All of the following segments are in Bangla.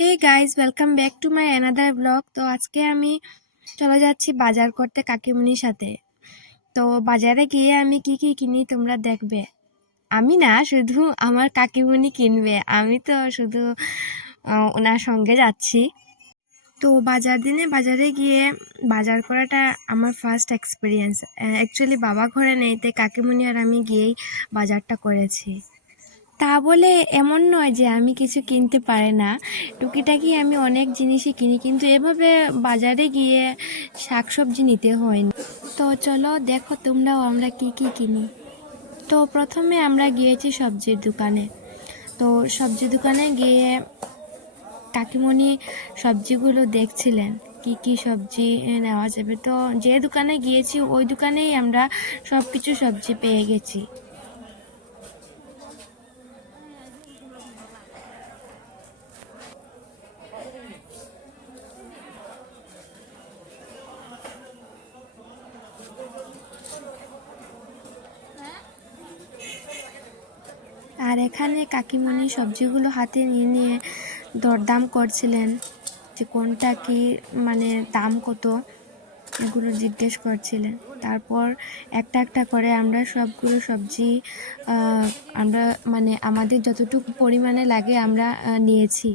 Hey guys, welcome back to my another blog. তো আজকে আমি চলে যাচ্ছি বাজার করতে কাকিমুনির সাথে। তো বাজারে গিয়ে আমি কি কি কিনি তোমরা দেখবে। আমি না, শুধু আমার কাকিমুনি কিনবে, আমি তো শুধু ওনার সঙ্গে যাচ্ছি। তো বাজারে গিয়ে বাজার করাটা আমার ফার্স্ট এক্সপিরিয়েন্স। অ্যাকচুয়ালি বাবা ঘরে নেই, তাই কাকিমুনি আর আমি গিয়েই বাজারটা করেছি। তা বলে এমন নয় যে আমি কিছু কিনতে পারি না, টুকিটাকি আমি অনেক জিনিসই কিনি, কিন্তু এভাবে বাজারে গিয়ে শাকসবজি নিতে হয় না। তো চলো দেখো তোমরাও আমরা কি কি কিনি। তো প্রথমে আমরা গিয়েছি সবজির দোকানে। তো সবজি দোকানে গিয়ে কাকিমণি সবজিগুলো দেখছিলেন কি কি সবজি নেওয়া যাবে। তো যে দোকানে গিয়েছি ওই দোকানেই আমরা সব কিছু সবজি পেয়ে গেছি। আর এখানে কাকিমণি সবজিগুলো হাতে নিয়ে নিয়ে দরদাম করছিলেন যে কোনটা কি, মানে দাম কত, এগুলো জিজ্ঞেস করছিলেন। তারপর একটা একটা করে আমরা সবগুলো সবজি আমরা মানে আমাদের যতটুকু পরিমাণে লাগে আমরা নিয়েছি।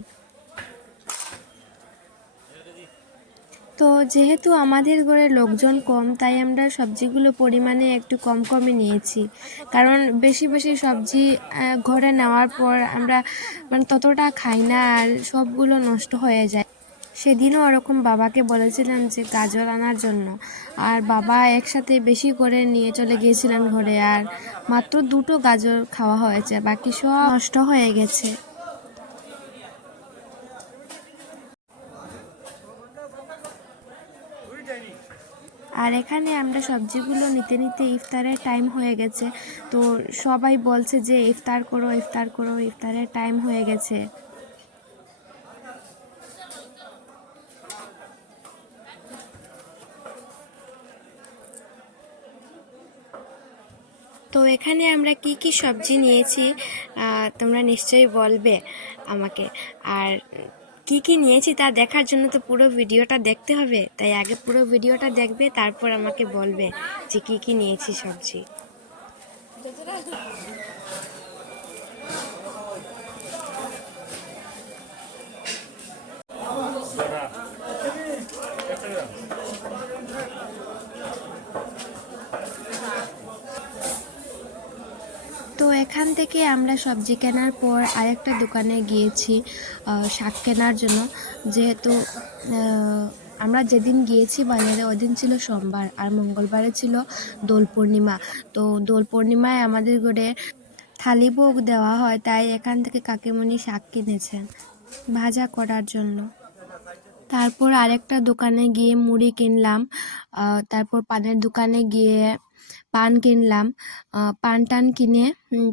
তো যেহেতু আমাদের ঘরে লোকজন কম, তাই আমরা সবজিগুলো পরিমাণে একটু কম কমই নিয়েছি, কারণ বেশি বেশি সবজি ঘরে নেওয়ার পর আমরা মানে ততটা খাই না, আর সবগুলো নষ্ট হয়ে যায়। সেদিনও ওরকম বাবাকে বলেছিলাম যে গাজর আনার জন্য, আর বাবা একসাথে বেশি করে নিয়ে চলে গিয়েছিলেন ঘরে, আর মাত্র 2টো গাজর খাওয়া হয়েছে, বাকি সব নষ্ট হয়ে গেছে। আর এখানে আমরা সবজিগুলো নিতে নিতে ইফতারের টাইম হয়ে গেছে। তো সবাই বলছে যে ইফতার করো ইফতার করো, ইফতারের টাইম হয়ে গেছে। তো এখানে আমরা কি কি সবজি নিয়েছি তোমরা নিশ্চয়ই বলবে আমাকে। আর কি কি নিয়েছি তা দেখার জন্য তো পুরো ভিডিওটা দেখতে হবে, তাই আগে পুরো ভিডিওটা দেখবে, তারপর আমাকে বলবে যে কি কি নিয়েছি সবজি। তো এখান থেকে আমরা সবজি কেনার পর আরেকটা দোকানে গিয়েছি শাক কেনার জন্য। যেহেতু আমরা যেদিন গিয়েছি বাজারে ওদিন ছিল সোমবার, আর মঙ্গলবারে ছিল দোল পূর্ণিমা। তো দোল পূর্ণিমায় আমাদের ঘরে থালি ভোগ দেওয়া হয়, তাই এখান থেকে কাকিমণি শাক কিনেছেন ভাজা করার জন্য। তারপর আরেকটা দোকানে গিয়ে মুড়ি কিনলাম। তারপর পানের দোকানে গিয়ে পান কিনলাম। পান টান কিনে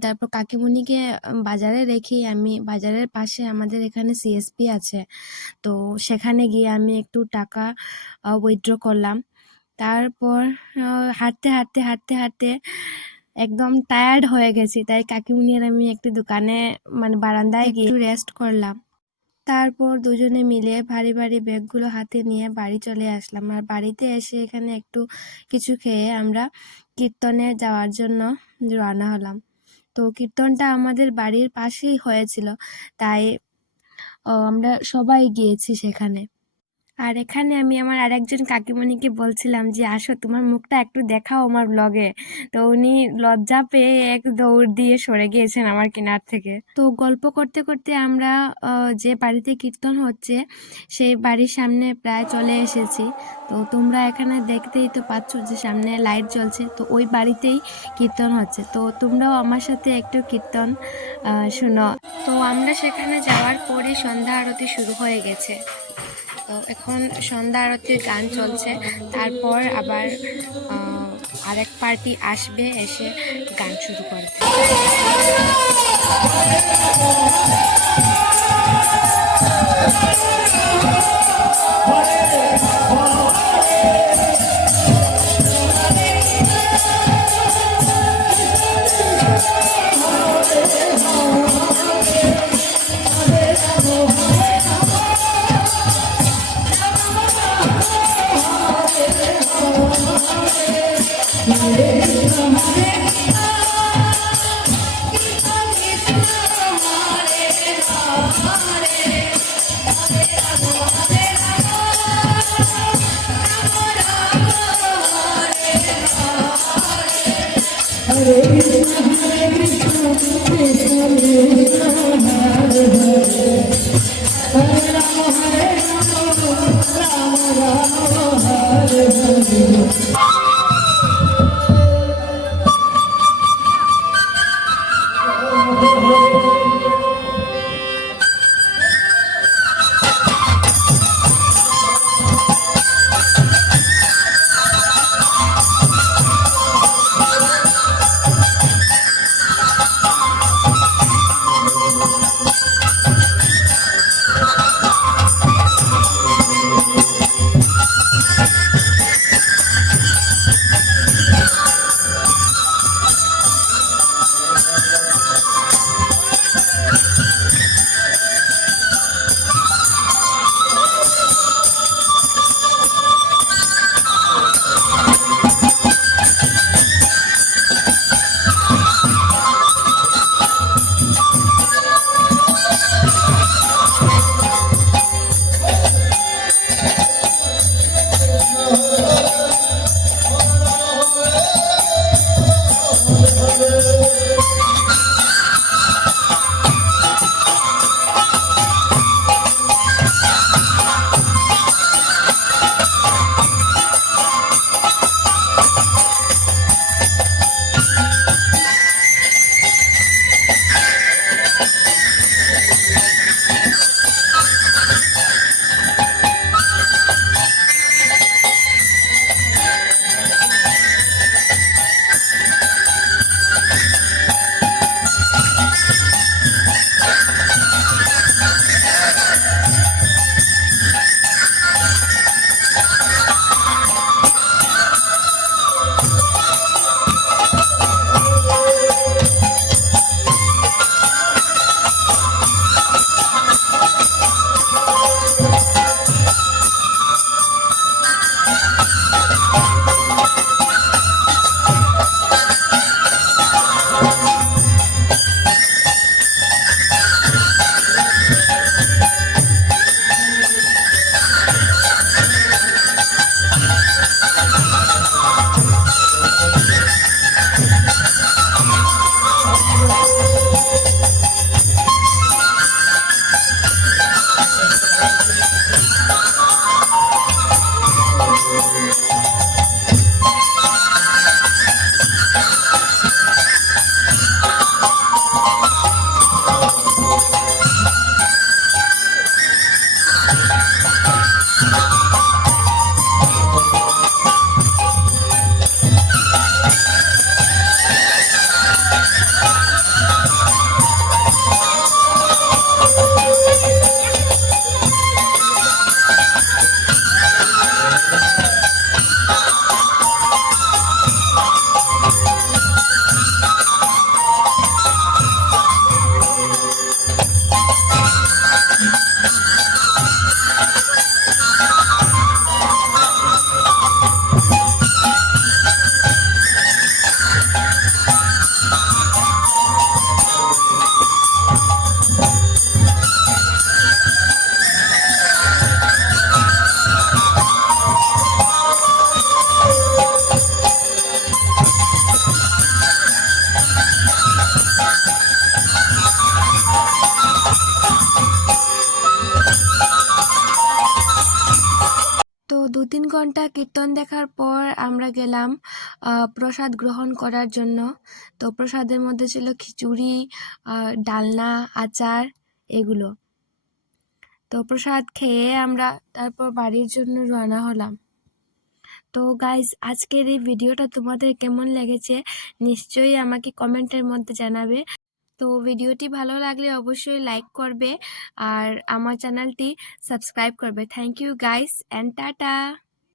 তারপর কাকিমণিকে বাজারে রেখে আমি বাজারের পাশে আমাদের এখানে সিএসপি আছে, তো সেখানে গিয়ে আমি একটু টাকা উইথড্র করলাম। তারপর হাঁটতে হাঁটতে হাঁটতে হাঁটতে একদম টায়ার্ড হয়ে গেছি, তাই কাকিমণি আর আমি একটু দোকানে মানে বারান্দায় গিয়ে একটু রেস্ট করলাম। তারপর দুজনে মিলে ভারী ভারী ব্যাগগুলো হাতে নিয়ে বাড়ি চলে আসলাম। আর বাড়িতে এসে এখানে একটু কিছু খেয়ে আমরা কীর্তনে যাওয়ার জন্য রওনা হলাম। তো কীর্তনটা আমাদের বাড়ির পাশেই হয়েছিল, তাই আমরা সবাই গিয়েছি সেখানে। আর এখানে আমি আমার আরেকজন কাকিমণিকে বলছিলাম যে আসো তোমার মুখটা একটু দেখাও আমার ব্লগে। তো উনি লজ্জা পেয়ে এক দৌড় দিয়ে সরে গিয়েছেন আমার কিনার থেকে। তো গল্প করতে করতে আমরা যে বাড়িতে কীর্তন হচ্ছে সেই বাড়ির সামনে প্রায় চলে এসেছি। তো তোমরা এখানে দেখতেই তো পাচ্ছ যে সামনে লাইট জ্বলছে, তো ওই বাড়িতেই কীর্তন হচ্ছে। তো তোমরাও আমার সাথে একটু কীর্তন শোনো। তো আমরা সেখানে যাওয়ার পরই সন্ধ্যা আরতি শুরু হয়ে গেছে। তো এখন সন্ধ্যা আরতির গান চলছে, তারপর আবার আরেক পার্টি আসবে, এসে গান শুরু করবে। ঘন্টা কীর্তন দেখার পর আমরা গেলাম প্রসাদ গ্রহণ করার জন্য। তো প্রসাদের মধ্যে ছিল খিচুড়ি, ডালনা, আচার এগুলো। তো প্রসাদ খেয়ে আমরা তারপর বাড়ির জন্য রওনা হলাম। তো গাইজ, আজকের এই ভিডিওটা তোমাদের কেমন লেগেছে নিশ্চয়ই আমাকে কমেন্টের মধ্যে জানাবে। তো ভিডিওটি ভালো লাগলে অবশ্যই লাইক করবে আর আমার চ্যানেলটি সাবস্ক্রাইব করবে। Thank you guys and tata.